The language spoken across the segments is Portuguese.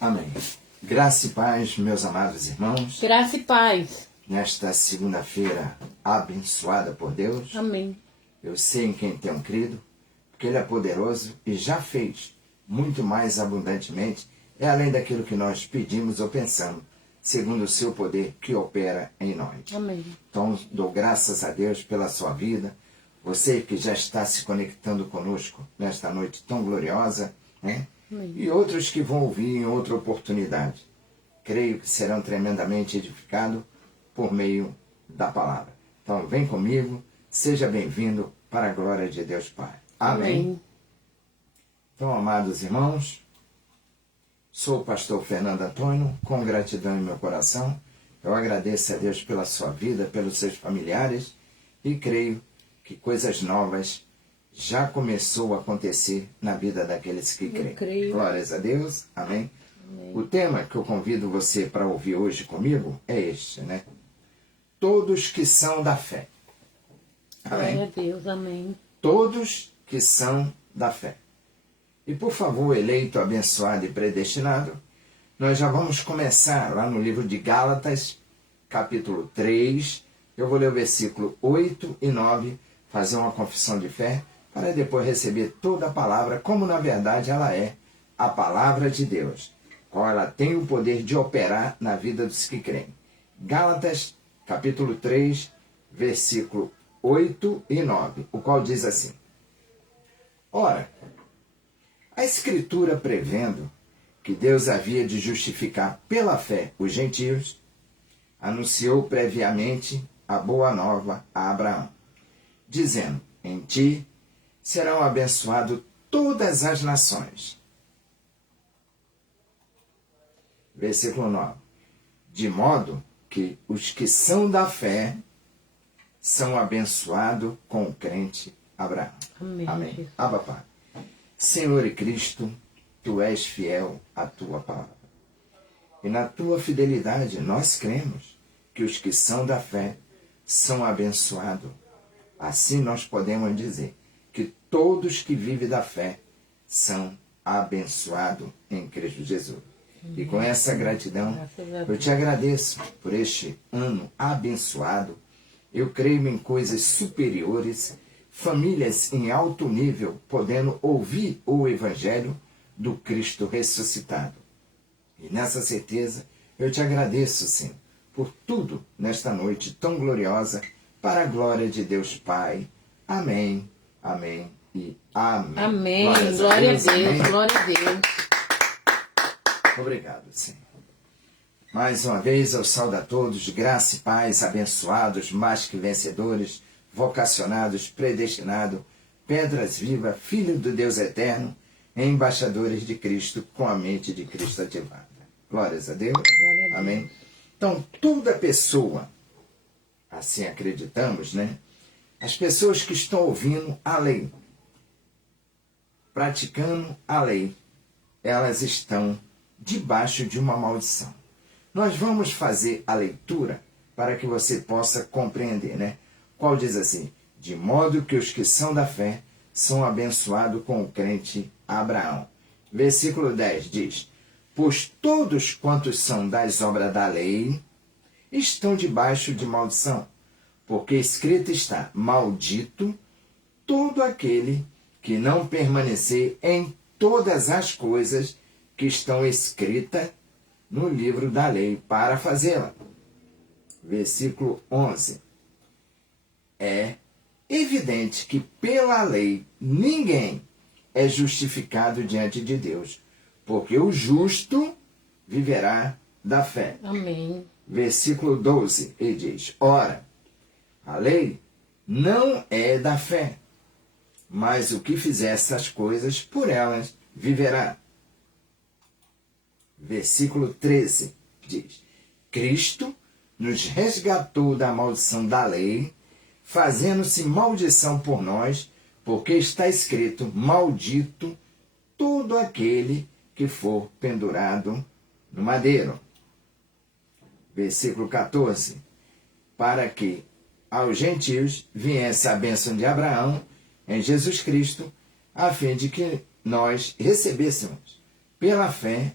Amém. Graça e paz, meus amados irmãos. Graça e paz. Nesta segunda-feira abençoada por Deus. Amém. Eu sei em quem tenho crido, porque Ele é poderoso e já fez muito mais abundantemente, além daquilo que nós pedimos ou pensamos, segundo o seu poder que opera em nós. Amém. Então, dou graças a Deus pela sua vida. Você que já está se conectando conosco nesta noite tão gloriosa, né? Amém. E outros que vão ouvir em outra oportunidade. Creio que serão tremendamente edificados por meio da palavra. Então, vem comigo, seja bem-vindo para a glória de Deus Pai. Amém. Amém. Então, amados irmãos, sou o pastor Fernando Antônio, com gratidão em meu coração. Eu agradeço a Deus pela sua vida, pelos seus familiares, e creio que coisas novas já começou a acontecer na vida daqueles que creem. Creio. Glórias a Deus. Amém. Amém. O tema que eu convido você para ouvir hoje comigo é este, né? Todos que são da fé. Amém. Glória a Deus. Amém. Todos que são da fé. E por favor, eleito, abençoado e predestinado, nós já vamos começar lá no livro de Gálatas, capítulo 3. Eu vou ler o versículo 8 e 9, fazer uma confissão de fé, para depois receber toda a palavra, como na verdade ela é a palavra de Deus, qual ela tem o poder de operar na vida dos que creem. Gálatas, capítulo 3, versículo 8 e 9, o qual diz assim: Ora, a Escritura prevendo que Deus havia de justificar pela fé os gentios, anunciou previamente a boa nova a Abraão, dizendo: em ti serão abençoadas todas as nações. Versículo 9. De modo que os que são da fé são abençoados com o crente Abraão. Amém. Amém. Abba, Pai. Senhor e Cristo, Tu és fiel à Tua palavra. E na Tua fidelidade nós cremos que os que são da fé são abençoados. Assim nós podemos dizer que todos que vivem da fé são abençoados em Cristo Jesus. E com essa gratidão, eu te agradeço por este ano abençoado. Eu creio em coisas superiores, famílias em alto nível podendo ouvir o Evangelho do Cristo ressuscitado. E nessa certeza, eu te agradeço, Senhor, por tudo nesta noite tão gloriosa, para a glória de Deus Pai. Amém, amém e amém. Amém. Glória a Deus. Amém. Glória a Deus. Obrigado, Senhor. Mais uma vez eu saúdo a todos, graça e paz, abençoados, mais que vencedores, vocacionados, predestinados, pedras vivas, filhos do Deus eterno, embaixadores de Cristo, com a mente de Cristo ativada. Glórias a Deus. Glória a Deus. Amém. Então, toda pessoa, assim acreditamos, né? As pessoas que estão ouvindo a lei, praticando a lei, elas estão debaixo de uma maldição. Nós vamos fazer a leitura para que você possa compreender, né? Qual diz assim: de modo que os que são da fé são abençoados com o crente Abraão. Versículo 10 diz: pois todos quantos são das obras da lei estão debaixo de maldição, porque escrito está: maldito todo aquele que não permanecer em todas as coisas que estão escritas no livro da lei para fazê-la. Versículo 11. É evidente que pela lei ninguém é justificado diante de Deus, porque o justo viverá da fé. Amém. Versículo 12, ele diz: ora, a lei não é da fé, mas o que fizer essas coisas, por elas viverá. Versículo 13 diz: Cristo nos resgatou da maldição da lei, fazendo-se maldição por nós, porque está escrito: maldito todo aquele que for pendurado no madeiro. Versículo 14: para que aos gentios viesse a bênção de Abraão em Jesus Cristo, a fim de que nós recebêssemos pela fé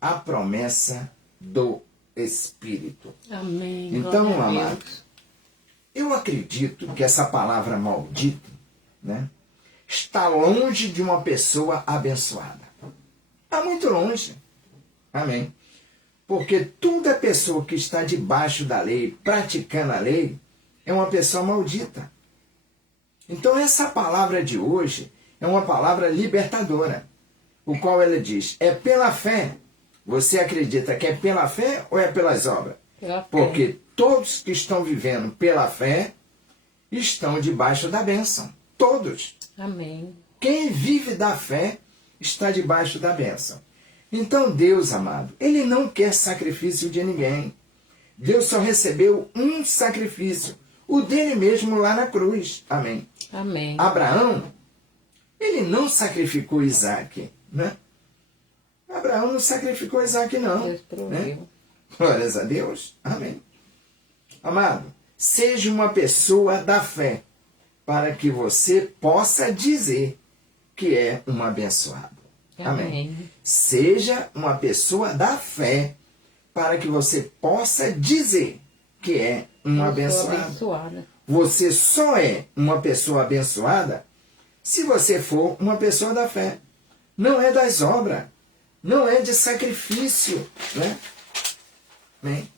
a promessa do Espírito. Amém. Então, Glória a amado, Deus. eu acredito que essa palavra maldito, né, está longe de uma pessoa abençoada. Está muito longe. Amém. Porque toda pessoa que está debaixo da lei, praticando a lei, é uma pessoa maldita. Então essa palavra de hoje é uma palavra libertadora, o qual ela diz, é pela fé. Você acredita que é pela fé ou é pelas obras? Pela fé. Porque todos que estão vivendo pela fé estão debaixo da bênção. Todos. Amém. Quem vive da fé está debaixo da bênção. Então Deus, amado, Ele não quer sacrifício de ninguém. Deus só recebeu um sacrifício, o dele mesmo lá na cruz. Amém. Amém. Abraão, ele não sacrificou Isaac, né? Abraão não sacrificou Isaac, não. Deus proveu. Né? Glórias a Deus. Amém. Amado, seja uma pessoa da fé, para que você possa dizer que é um abençoado. Amém. Amém. Seja uma pessoa da fé, para que você possa dizer que é um Eu sou abençoado. abençoada. Você só é uma pessoa abençoada se você for uma pessoa da fé. Não é das obras. Não é de sacrifício. Né? Amém?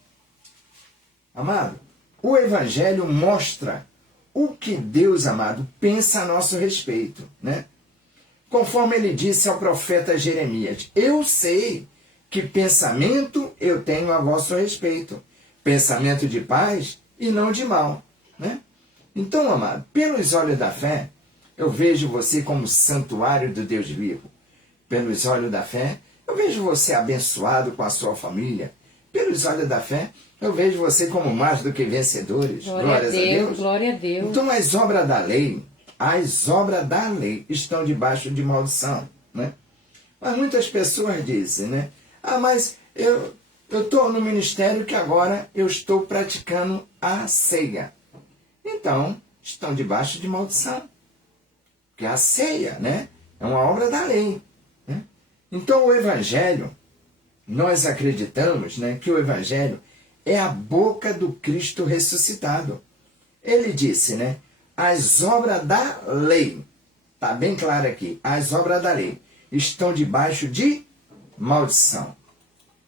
Amado, o Evangelho mostra o que Deus, amado, pensa a nosso respeito. Né? Conforme ele disse ao profeta Jeremias, eu sei que pensamento eu tenho a vosso respeito. Pensamento de paz e não de mal. Né? Então, amado, pelos olhos da fé, eu vejo você como santuário do Deus vivo. Pelos olhos da fé, eu vejo você abençoado com a sua família. Pelos olhos da fé, eu vejo você como mais do que vencedores. Glória a Deus. Glória a Deus. Então, as obras da lei estão debaixo de maldição. Né? Mas muitas pessoas dizem, né? Ah, mas eu estou no ministério que agora eu estou praticando a ceia. Então, estão debaixo de maldição. Porque a ceia, né, é uma obra da lei. Né? Então, o Evangelho, nós acreditamos, né, que o Evangelho é a boca do Cristo ressuscitado. Ele disse, né, as obras da lei, está bem claro aqui, as obras da lei estão debaixo de maldição.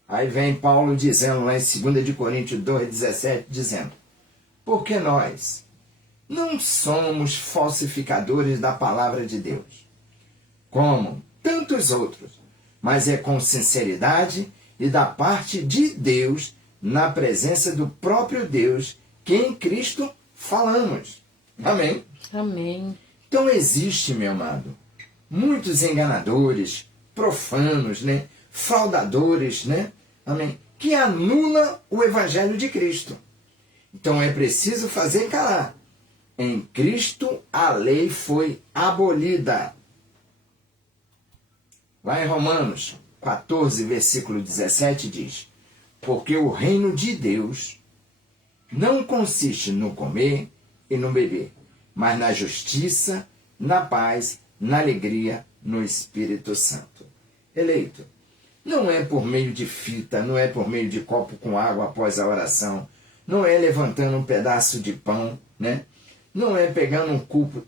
Aí vem Paulo dizendo lá em 2 de Coríntios 2,17, dizendo, porque nós não somos falsificadores da palavra de Deus, como tantos outros, mas é com sinceridade e da parte de Deus, na presença do próprio Deus, que em Cristo falamos. Amém? Amém. Então existe, meu amado, muitos enganadores, profanos, né? Fraudadores, né? Amém? Que anulam o Evangelho de Cristo. Então é preciso fazer calar. Em Cristo a lei foi abolida. Lá em Romanos 14, versículo 17 diz, porque o reino de Deus não consiste no comer e no beber, mas na justiça, na paz, na alegria, no Espírito Santo. Eleito, não é por meio de fita, não é por meio de copo com água após a oração, não é levantando um pedaço de pão, né? Não é pegando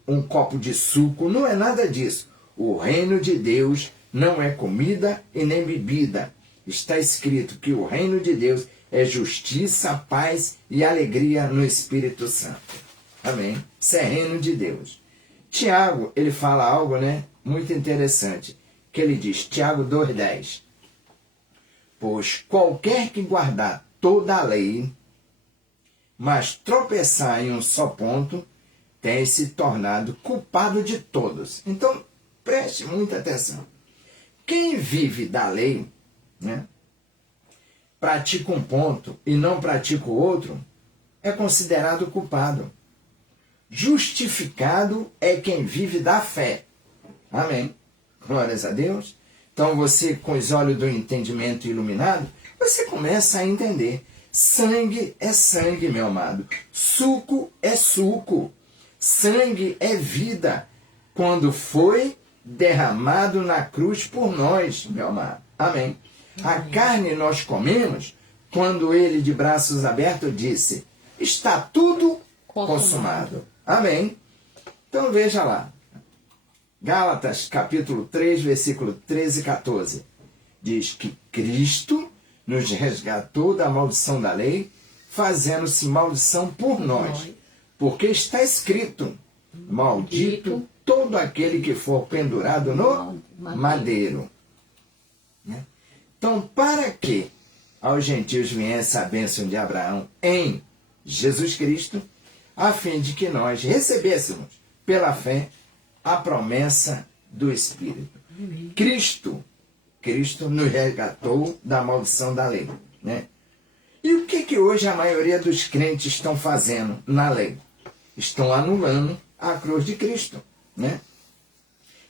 um copo de suco, não é nada disso. O reino de Deus não é comida e nem bebida. Está escrito que o reino de Deus é justiça, paz e alegria no Espírito Santo. Amém? Isso é reino de Deus. Tiago, ele fala algo, né, muito interessante, que ele diz, Tiago 2,10, pois qualquer que guardar toda a lei, mas tropeçar em um só ponto, tem se tornado culpado de todos. Então, preste muita atenção. Quem vive da lei, né, pratica um ponto e não pratica o outro, é considerado culpado. Justificado é quem vive da fé. Amém. Glórias a Deus. Então você, com os olhos do entendimento iluminado, você começa a entender. Sangue é sangue, meu amado. Suco é suco. Sangue é vida. Quando foi derramado na cruz por nós, meu amado. Amém. A carne nós comemos quando ele, de braços abertos, disse: está tudo consumado. Amém? Então veja lá. Gálatas, capítulo 3, versículo 13 e 14. Diz que Cristo nos resgatou da maldição da lei, fazendo-se maldição por nós. Porque está escrito: maldito todo aquele que for pendurado no madeiro. Então, para que aos gentios viesse a bênção de Abraão em Jesus Cristo, a fim de que nós recebêssemos, pela fé, a promessa do Espírito. Cristo nos resgatou da maldição da lei. Né? E o que hoje a maioria dos crentes estão fazendo na lei? Estão anulando a cruz de Cristo. Né?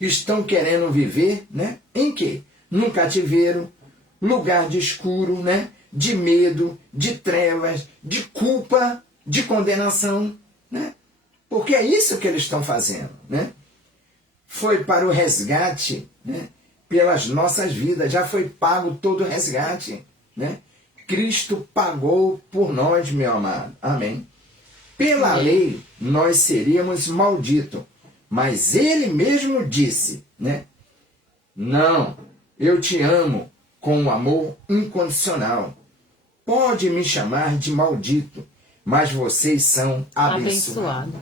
Estão querendo viver, né? Em quê? Num cativeiro, lugar de escuro, né? De medo, de trevas, de culpa, de condenação. Né? Porque é isso que eles estão fazendo. Né? Foi para o resgate, né? Pelas nossas vidas, já foi pago todo o resgate. Né? Cristo pagou por nós, meu amado. Amém. Pela lei, nós seríamos malditos. Mas ele mesmo disse, né? Não, eu te amo com um amor incondicional. Pode me chamar de maldito, mas vocês são abençoados.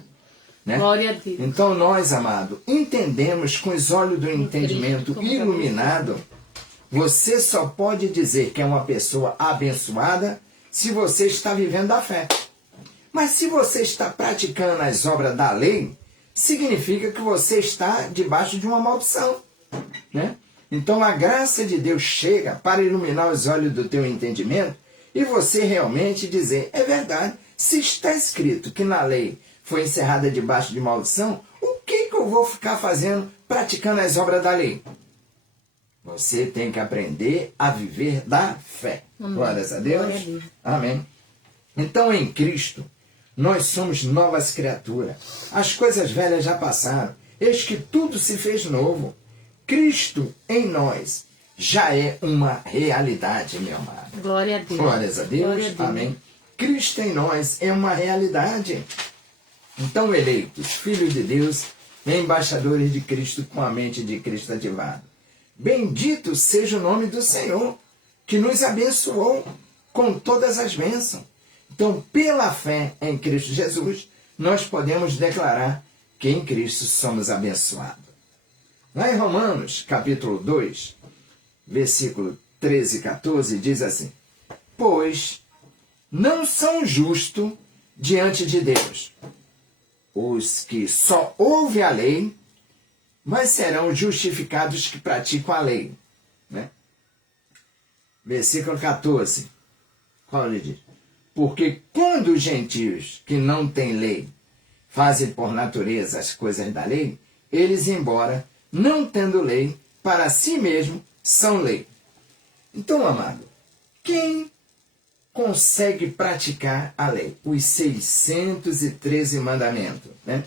Né? Glória a Deus. Então nós, amado, entendemos com os olhos do entendimento iluminado. Você só pode dizer que é uma pessoa abençoada se você está vivendo a fé. Mas se você está praticando as obras da lei, significa que você está debaixo de uma maldição. Né? Então a graça de Deus chega para iluminar os olhos do teu entendimento e você realmente dizer: é verdade, se está escrito que na lei foi encerrada debaixo de maldição, o que eu vou ficar fazendo praticando as obras da lei? Você tem que aprender a viver da fé. Glórias a Deus. Glória a Deus. Amém. Então em Cristo nós somos novas criaturas. As coisas velhas já passaram. Eis que tudo se fez novo. Cristo em nós já é uma realidade, meu amado. Glória a Deus. Glórias a Deus. Glória a Deus. Amém. Cristo em nós é uma realidade. Então, eleitos, filhos de Deus, embaixadores de Cristo com a mente de Cristo ativada. Bendito seja o nome do Senhor, que nos abençoou com todas as bênçãos. Então, pela fé em Cristo Jesus, nós podemos declarar que em Cristo somos abençoados. Lá em Romanos, capítulo 2, versículo 13 e 14, diz assim: pois não são justos diante de Deus os que só ouvem a lei, mas serão justificados que praticam a lei. Né? Versículo 14, qual ele diz? Porque quando os gentios que não têm lei fazem por natureza as coisas da lei, eles, embora não tendo lei, para si mesmo são lei. Então, amado, quem consegue praticar a lei? Os 613 mandamentos. Né?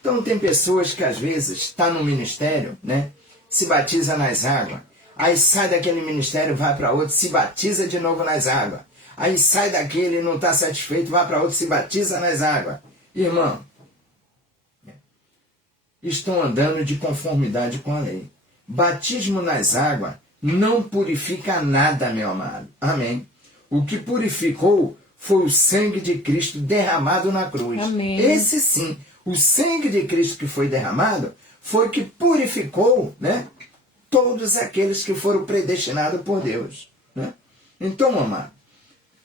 Então, tem pessoas que às vezes estão no ministério, né? Se batiza nas águas, aí sai daquele ministério, vai para outro, se batiza de novo nas águas. Aí sai daquele, não está satisfeito, vai para outro, se batiza nas águas. Irmão, estão andando de conformidade com a lei. Batismo nas águas não purifica nada, meu amado. Amém. O que purificou foi o sangue de Cristo derramado na cruz. Amém. Esse sim, o sangue de Cristo que foi derramado, foi que purificou, né, todos aqueles que foram predestinados por Deus. Né? Então, amado,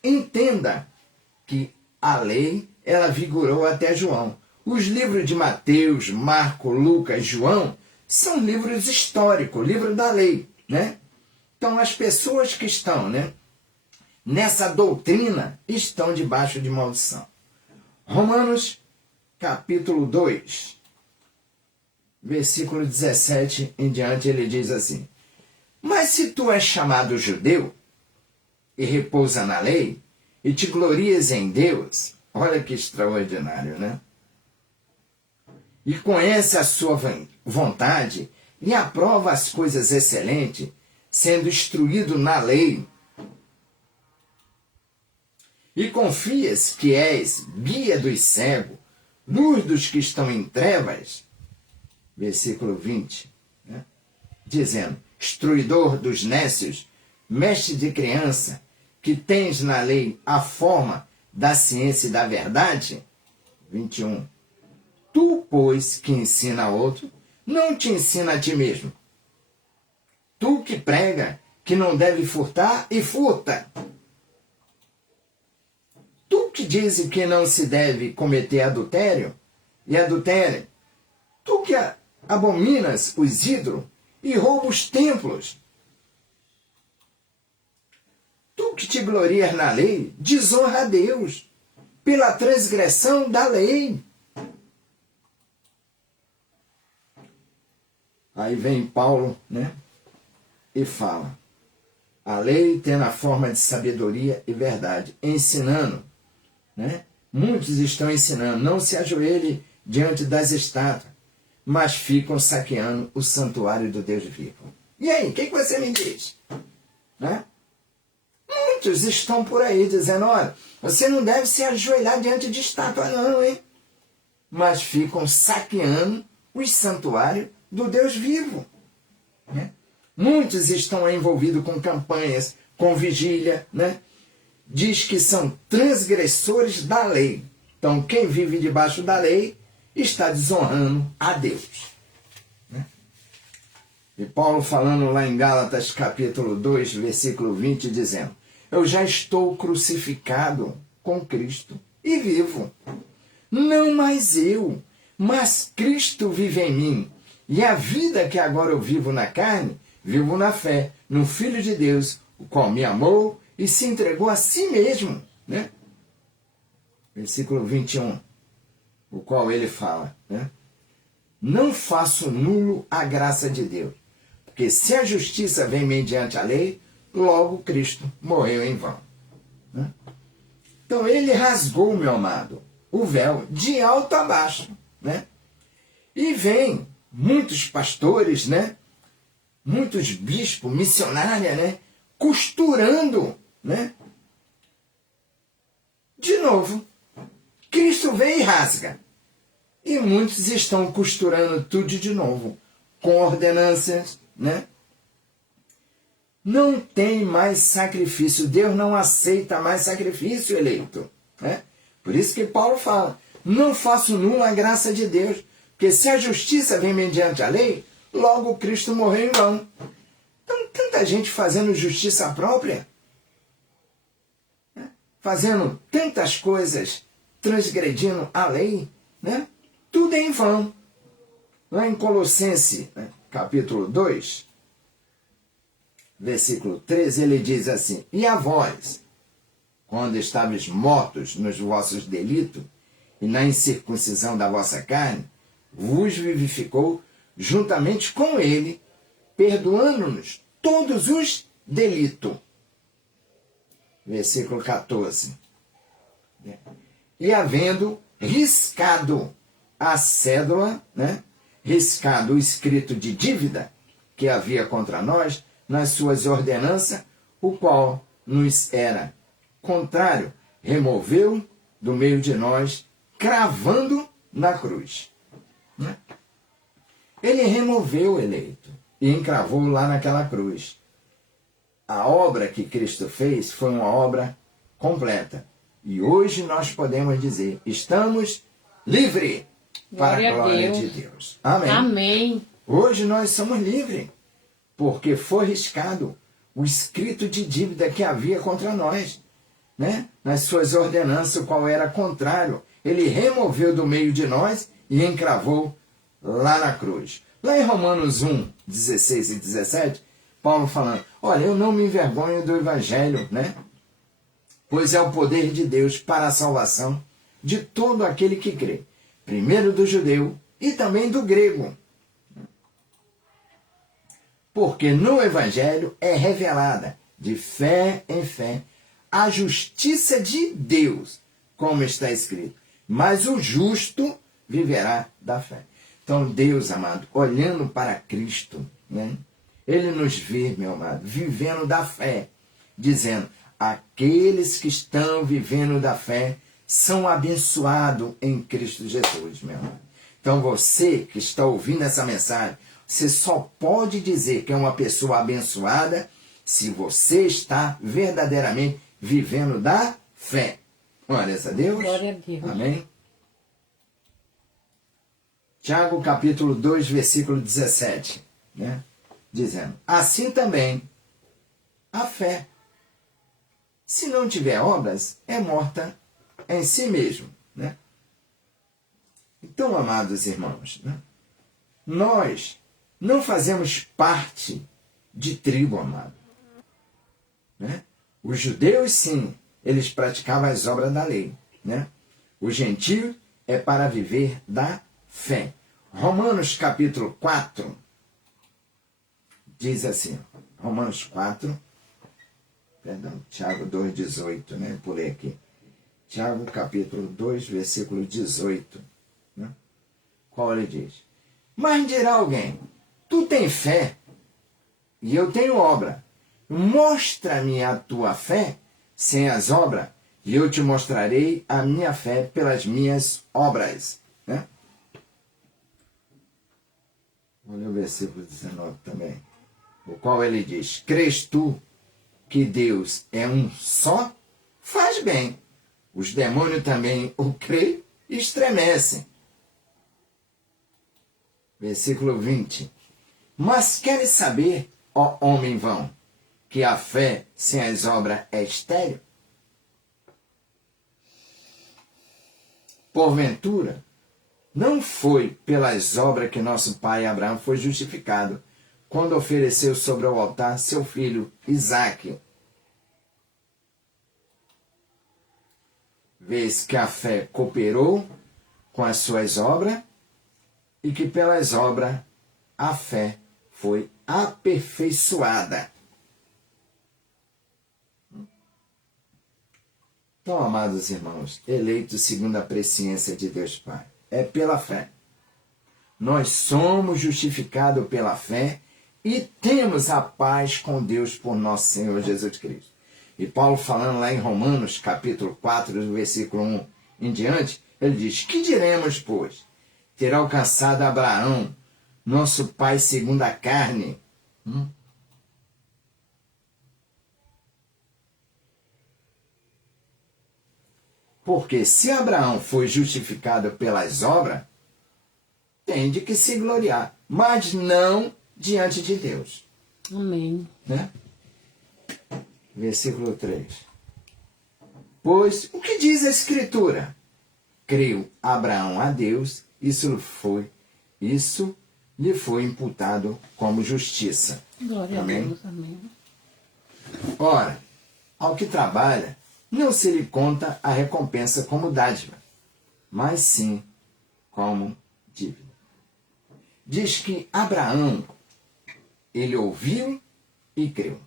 entenda que a lei, ela vigorou até João. Os livros de Mateus, Marcos, Lucas, João, são livros históricos, livros da lei. Né? Então, as pessoas que estão, né, nessa doutrina estão debaixo de maldição. Romanos, capítulo 2, versículo 17 em diante, ele diz assim: mas se tu és chamado judeu, e repousa na lei, e te glorias em Deus, olha que extraordinário, né? E conhece a sua vontade, e aprova as coisas excelentes, sendo instruído na lei, e confias que és guia dos cegos, luz dos que estão em trevas, versículo 20, né? Dizendo, instruidor dos nécios, mestre de criança, que tens na lei a forma da ciência e da verdade, 21. Tu, pois, que ensina a outro, não te ensina a ti mesmo. Tu que prega que não deve furtar e furta. Tu que diz que não se deve cometer adultério e adultério. Tu que abominas os ídolos e rouba os templos. Tu que te glorias na lei, desonra a Deus pela transgressão da lei. Aí vem Paulo, né? E fala, a lei tem a forma de sabedoria e verdade, ensinando, né? Muitos estão ensinando, não se ajoelhe diante das estátuas, mas ficam saqueando o santuário do Deus vivo. E aí, o que você me diz? Né? Muitos estão por aí dizendo, olha, você não deve se ajoelhar diante de estátua não, hein? Mas ficam saqueando os santuários do Deus vivo. Né? Muitos estão envolvidos com campanhas, com vigília, né? Diz que são transgressores da lei. Então, quem vive debaixo da lei está desonrando a Deus. Né? E Paulo falando lá em Gálatas capítulo 2, versículo 20, dizendo, eu já estou crucificado com Cristo e vivo. Não mais eu, mas Cristo vive em mim. E a vida que agora eu vivo na carne, vivo na fé, no Filho de Deus, o qual me amou e se entregou a si mesmo. Né? Versículo 21, o qual ele fala, né? Não faço nulo a graça de Deus, porque se a justiça vem mediante a lei, logo Cristo morreu em vão. Né? Então ele rasgou, meu amado, o véu de alto a baixo. Né? E vem muitos pastores, né? Muitos bispos, missionários, né? Costurando, né? De novo, Cristo vem e rasga. E muitos estão costurando tudo de novo, com ordenanças, né? Não tem mais sacrifício. Deus não aceita mais sacrifício, eleito. Né? Por isso que Paulo fala, não faço nula a graça de Deus, porque se a justiça vem mediante a lei, logo Cristo morreu em vão. Então, tanta gente fazendo justiça própria, né? Fazendo tantas coisas, transgredindo a lei, né? Tudo é em vão. Lá em Colossenses, né? Capítulo 2, versículo 13, ele diz assim, e a vós, quando estáveis mortos nos vossos delitos e na incircuncisão da vossa carne, vos vivificou juntamente com ele, perdoando-nos todos os delitos. Versículo 14. E havendo riscado a cédula, né? Riscado o escrito de dívida que havia contra nós, nas suas ordenanças, o qual nos era contrário, removeu do meio de nós, cravando na cruz. Né? Ele removeu, eleito, e encravou lá naquela cruz. A obra que Cristo fez foi uma obra completa. E hoje nós podemos dizer, estamos livres para a glória de Deus. Amém. Amém. Hoje nós somos livres, porque foi riscado o escrito de dívida que havia contra nós, né? Nas suas ordenanças, o qual era contrário. Ele removeu do meio de nós e encravou lá na cruz. Lá em Romanos 1, 16 e 17, Paulo falando, olha, eu não me envergonho do Evangelho, né? Pois é o poder de Deus para a salvação de todo aquele que crê. Primeiro do judeu e também do grego. Porque no Evangelho é revelada, de fé em fé, a justiça de Deus, como está escrito. Mas o justo viverá da fé. Então Deus, amado, olhando para Cristo, né? ele nos vê, meu amado, vivendo da fé, dizendo, aqueles que estão vivendo da fé são abençoados em Cristo Jesus, meu amado. Então você que está ouvindo essa mensagem, você só pode dizer que é uma pessoa abençoada se você está verdadeiramente vivendo da fé. Glória a Deus. Glória a Deus. Amém. Tiago capítulo 2, versículo 17, né? Dizendo, assim também a fé, se não tiver obras, é morta em si mesmo, né? Então, amados irmãos, né? Nós não fazemos parte de tribo, amado, né? Os judeus, sim, eles praticavam as obras da lei, né? O gentio é para viver da fé. Romanos capítulo 4 diz assim, Romanos 4, perdão, Tiago 2,18, né? Pulei aqui. Tiago capítulo 2, versículo 18, né? Qual ele diz? Mas dirá alguém, tu tens fé e eu tenho obra. Mostra-me a tua fé sem as obras, e eu te mostrarei a minha fé pelas minhas obras. Né? Olha o versículo 19 também, o qual ele diz, crês tu que Deus é um só? Faz bem. Os demônios também o creem e estremecem. Versículo 20. Mas queres saber, ó homem vão, que a fé sem as obras é estéril? Porventura, não foi pelas obras que nosso pai Abraão foi justificado, quando ofereceu sobre o altar seu filho Isaque. Vês que a fé cooperou com as suas obras e que pelas obras a fé foi aperfeiçoada. Então, amados irmãos, eleitos segundo a presciência de Deus Pai, é pela fé. Nós somos justificados pela fé e temos a paz com Deus por nosso Senhor Jesus Cristo. E Paulo falando lá em Romanos, capítulo 4, do versículo 1 em diante, ele diz, que diremos, pois? Ter alcançado Abraão, nosso pai segundo a carne? Porque se Abraão foi justificado pelas obras, tem de que se gloriar, mas não diante de Deus. Amém. Né? Versículo 3. Pois o que diz a Escritura? Creu Abraão a Deus, isso lhe foi imputado como justiça. Glória Amém? a Deus. Amém. Ora, ao que trabalha, não se lhe conta a recompensa como dádiva, mas sim como dívida. Diz que Abraão, ele ouviu e creu.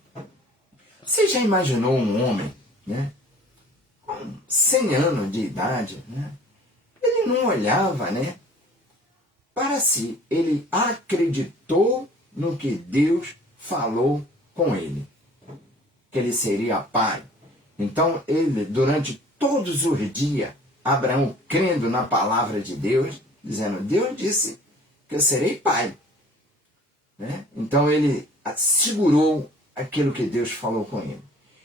Você já imaginou um homem, né, com 100 anos de idade, né? Ele não olhava, né, para si. Ele acreditou no que Deus falou com ele, que ele seria pai. Então, ele, durante todos os dias, Abraão crendo na palavra de Deus, dizendo, Deus disse que eu serei pai. Né? Então, ele segurou aquilo que Deus falou com ele.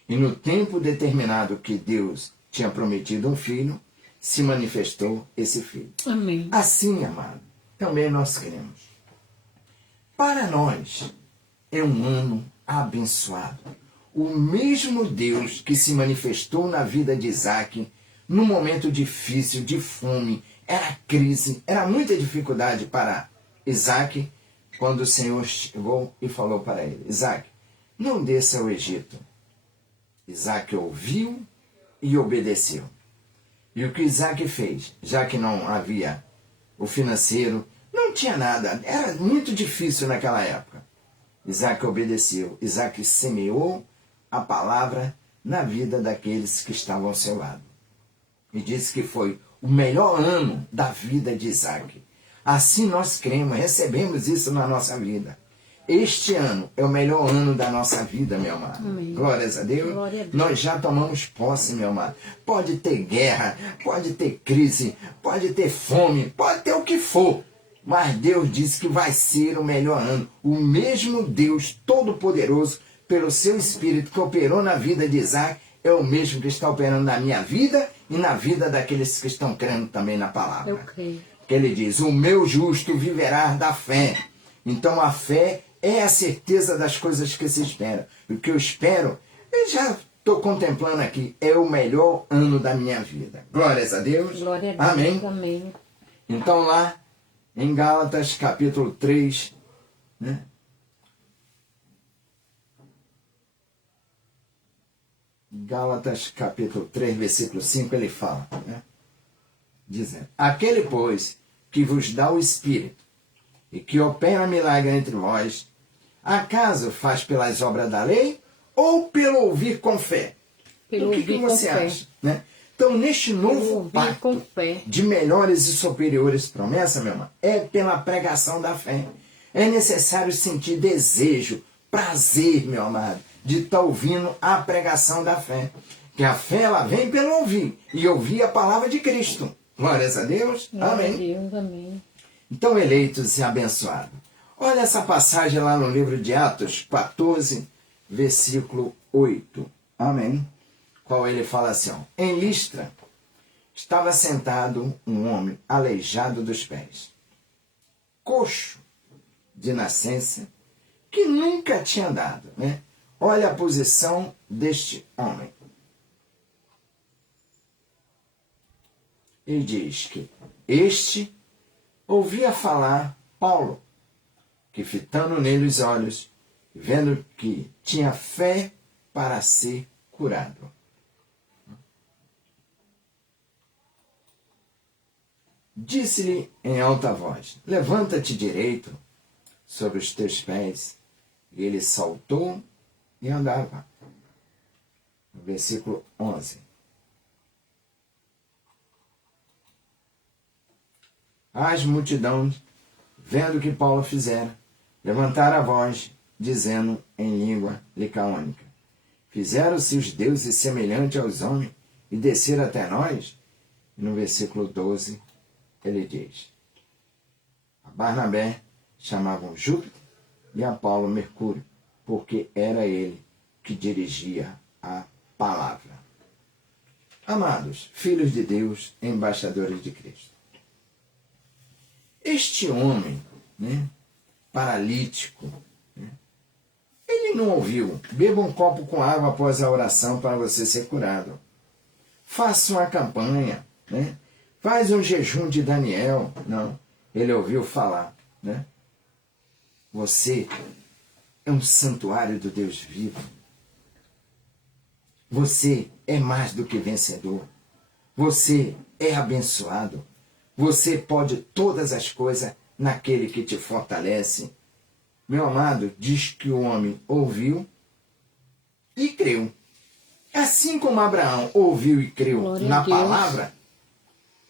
E no tempo determinado que Deus tinha prometido um filho, se manifestou esse filho. Amém. Assim, amado, também nós cremos. Para nós, é um ano abençoado. O mesmo Deus que se manifestou na vida de Isaque, num momento difícil, de fome, era crise, era muita dificuldade para Isaque, quando o Senhor chegou e falou para ele, Isaque, não desça ao Egito. Isaque ouviu e obedeceu. E o que Isaque fez, já que não havia o financeiro, não tinha nada, era muito difícil naquela época. Isaque obedeceu, Isaque semeou a palavra na vida daqueles que estavam ao seu lado. E disse que foi o melhor ano da vida de Isaque. Assim nós cremos, recebemos isso na nossa vida. Este ano é o melhor ano da nossa vida, meu amado. Amém. Glórias a Deus. Glória a Deus. Nós já tomamos posse, meu amado. Pode ter guerra, pode ter crise, pode ter fome, pode ter o que for. Mas Deus disse que vai ser o melhor ano. O mesmo Deus Todo-Poderoso, pelo seu Espírito que operou na vida de Isaac, é o mesmo que está operando na minha vida e na vida daqueles que estão crendo também na palavra. Eu creio. Que ele diz, o meu justo viverá da fé. Então a fé é a certeza das coisas que se espera. O que eu espero, eu já estou contemplando aqui, é o melhor ano da minha vida. Glórias a Deus. Glória a Deus. Amém. Amém. Então lá, em Gálatas capítulo 3, né? Gálatas capítulo 3, versículo 5, ele fala, né? Dizendo, aquele, pois, que vos dá o Espírito e que opera milagre entre vós, acaso faz pelas obras da lei ou pelo ouvir com fé? Pelo O que ouvir você com fé. acha? Né? Então, neste Pelo novo ouvir pacto com fé. de melhores e superiores promessas, meu irmão, é pela pregação da fé. É necessário sentir desejo, prazer, meu amado, de estar ouvindo a pregação da fé. Que a fé, ela vem pelo ouvir, e ouvir a palavra de Cristo. Glórias a Deus. Glória Amém. a Deus. Amém. Então, eleitos e abençoados. Olha essa passagem lá no livro de Atos 14, versículo 8. Amém. Qual ele fala assim, ó, em Listra estava sentado um homem aleijado dos pés, coxo de nascença, que nunca tinha andado, né? Olha a posição deste homem. Ele diz que este ouvia falar Paulo, que fitando nele os olhos, vendo que tinha fé para ser curado. Disse-lhe em alta voz, levanta-te direito sobre os teus pés. E ele saltou e andava. Versículo 11. As multidões, vendo o que Paulo fizera, levantaram a voz, dizendo em língua licaônica, fizeram-se os deuses semelhantes aos homens e desceram até nós? E no versículo 12, ele diz, a Barnabé chamavam Júpiter e a Paulo Mercúrio, porque era ele que dirigia a palavra. Amados, filhos de Deus, embaixadores de Cristo. Este homem, né, paralítico, né, ele não ouviu, beba um copo com água após a oração para você ser curado. Faça uma campanha, né? Faz um jejum de Daniel. Não, ele ouviu falar, né? Você é um santuário do Deus vivo. Você é mais do que vencedor. Você é abençoado. Você pode todas as coisas naquele que te fortalece. Meu amado, diz que o homem ouviu e creu. Assim como Abraão ouviu e creu Glória na a Deus. palavra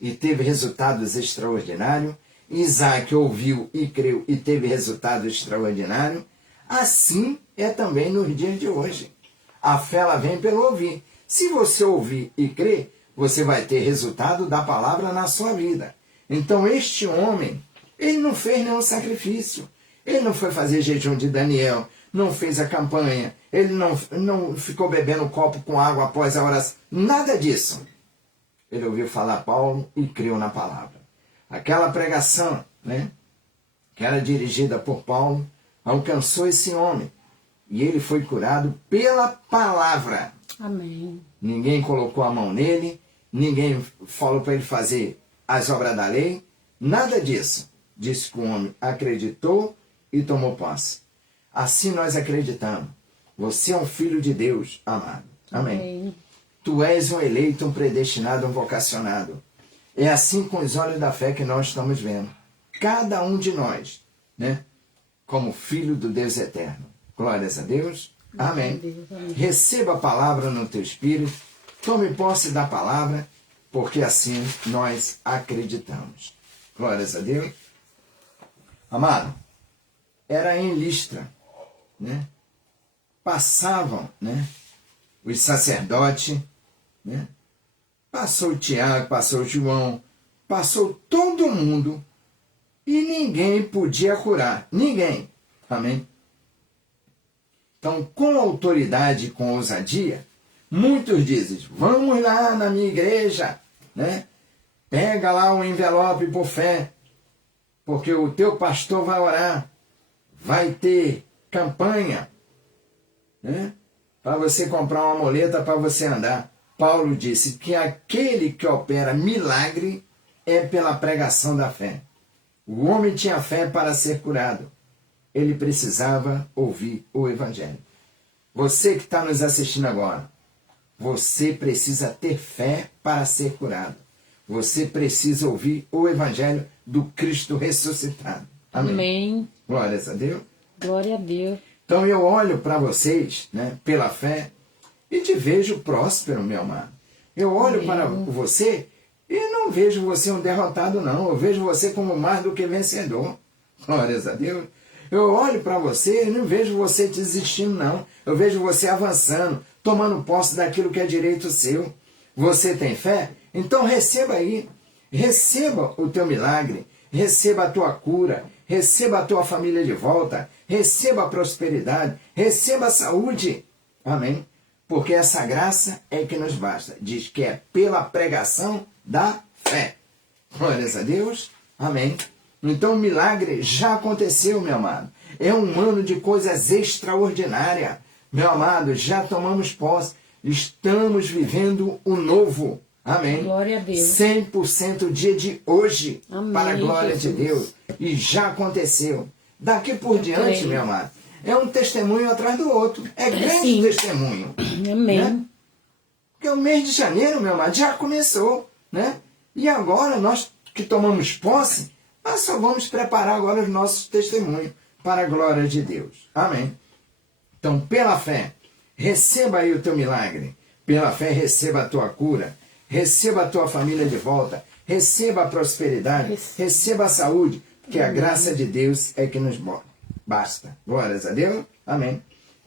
e teve resultados extraordinários, Isaac ouviu e creu e teve resultado extraordinário, assim é também nos dias de hoje. A fé ela vem pelo ouvir. Se você ouvir e crer, você vai ter resultado da palavra na sua vida. Então este homem, ele não fez nenhum sacrifício. Ele não foi fazer jejum de Daniel, não fez a campanha, ele não ficou bebendo um copo com água após a oração. Nada disso. Ele ouviu falar Paulo e creu na palavra. Aquela pregação, né, que era dirigida por Paulo, alcançou esse homem. E ele foi curado pela palavra. Amém. Ninguém colocou a mão nele, ninguém falou para ele fazer as obras da lei, nada disso. Disse que o homem acreditou e tomou posse. Assim nós acreditamos. Você é um filho de Deus, amado. Amém. Amém. Tu és um eleito, um predestinado, um vocacionado. É assim com os olhos da fé que nós estamos vendo. Cada um de nós, né? Como filho do Deus eterno. Glórias a Deus. Amém. Deus, amém. Receba a palavra no teu espírito. Tome posse da palavra, porque assim nós acreditamos. Glórias a Deus. Amado, era em Listra, né? Passavam, né, os sacerdotes, né? Passou Tiago, passou João, passou todo mundo e ninguém podia curar. Ninguém. Amém? Então, com autoridade e com ousadia, muitos dizem, vamos lá na minha igreja, né? Pega lá um envelope por fé, porque o teu pastor vai orar, vai ter campanha, né? Para você comprar uma muleta para você andar. Paulo disse que aquele que opera milagre é pela pregação da fé. O homem tinha fé para ser curado. Ele precisava ouvir o Evangelho. Você que está nos assistindo agora, você precisa ter fé para ser curado. Você precisa ouvir o Evangelho do Cristo ressuscitado. Amém. Amém. Glórias a Deus. Glória a Deus. Então eu olho para vocês, né, pela fé, e te vejo próspero, meu amado. Eu olho para você e não vejo você um derrotado, não. Eu vejo você como mais do que vencedor. Glórias a Deus. Eu olho para você e não vejo você desistindo, não. Eu vejo você avançando, tomando posse daquilo que é direito seu. Você tem fé? Então receba aí. Receba o teu milagre. Receba a tua cura. Receba a tua família de volta. Receba a prosperidade. Receba a saúde. Amém? Porque essa graça é que nos basta. Diz que é pela pregação da fé. Glórias a Deus. Amém. Então o milagre já aconteceu, meu amado. É um ano de coisas extraordinárias. Meu amado, já tomamos posse. Estamos vivendo o novo. Amém. Glória a Deus. 100% o dia de hoje. Amém, para a glória de Deus. E já aconteceu. Daqui por diante, meu amado, é um testemunho atrás do outro. É grande testemunho. Amém. Né? Porque o mês de janeiro, meu amado, já começou. Né? E agora, nós que tomamos posse, nós só vamos preparar agora os nossos testemunhos para a glória de Deus. Amém. Então, pela fé, receba aí o teu milagre. Pela fé, receba a tua cura. Receba a tua família de volta. Receba a prosperidade. Receba a saúde. Porque a graça de Deus é que nos basta. Glórias a Deus. Amém.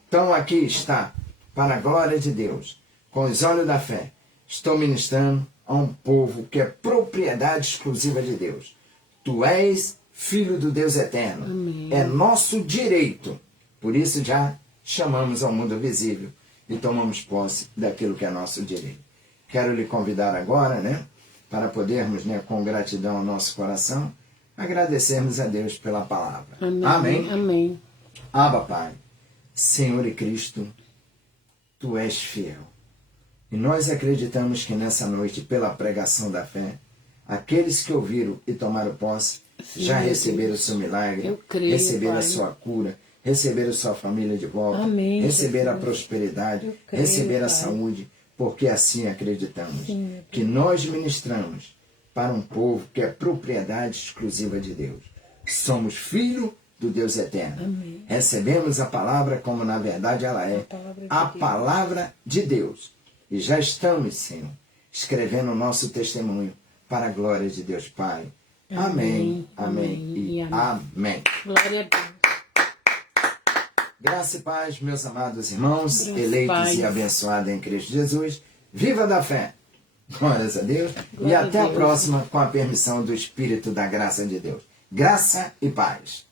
Então, aqui está, para a glória de Deus, com os olhos da fé, estou ministrando a um povo que é propriedade exclusiva de Deus. Tu és filho do Deus eterno. Amém. É nosso direito. Por isso já chamamos ao mundo visível e tomamos posse daquilo que é nosso direito. Quero lhe convidar agora, né, para podermos, né, com gratidão ao nosso coração, agradecermos a Deus pela palavra. Amém. Amém. Amém. Abba, Pai, Senhor e Cristo, Tu és fiel. E nós acreditamos que nessa noite, pela pregação da fé, aqueles que ouviram e tomaram posse, já receberam o seu milagre, Eu creio, receberam a Pai. sua cura, receberam sua família de volta, Amém, receberam a Jesus. prosperidade, Eu creio, receberam a Pai. saúde, porque assim acreditamos Sim, que nós ministramos para um povo que é propriedade exclusiva de Deus. Somos filho do Deus eterno. Amém. Recebemos a palavra como na verdade ela é, a palavra de Deus. E já estamos, Senhor, escrevendo o nosso testemunho para a glória de Deus Pai. Amém, amém e amém. Glória a Deus. Graça e paz, meus amados irmãos, Graça e eleitos paz. e abençoados em Cristo Jesus. Viva da fé! Glórias a Deus. E Glória a até a Deus. próxima com a permissão do Espírito da graça de Deus. Graça e paz.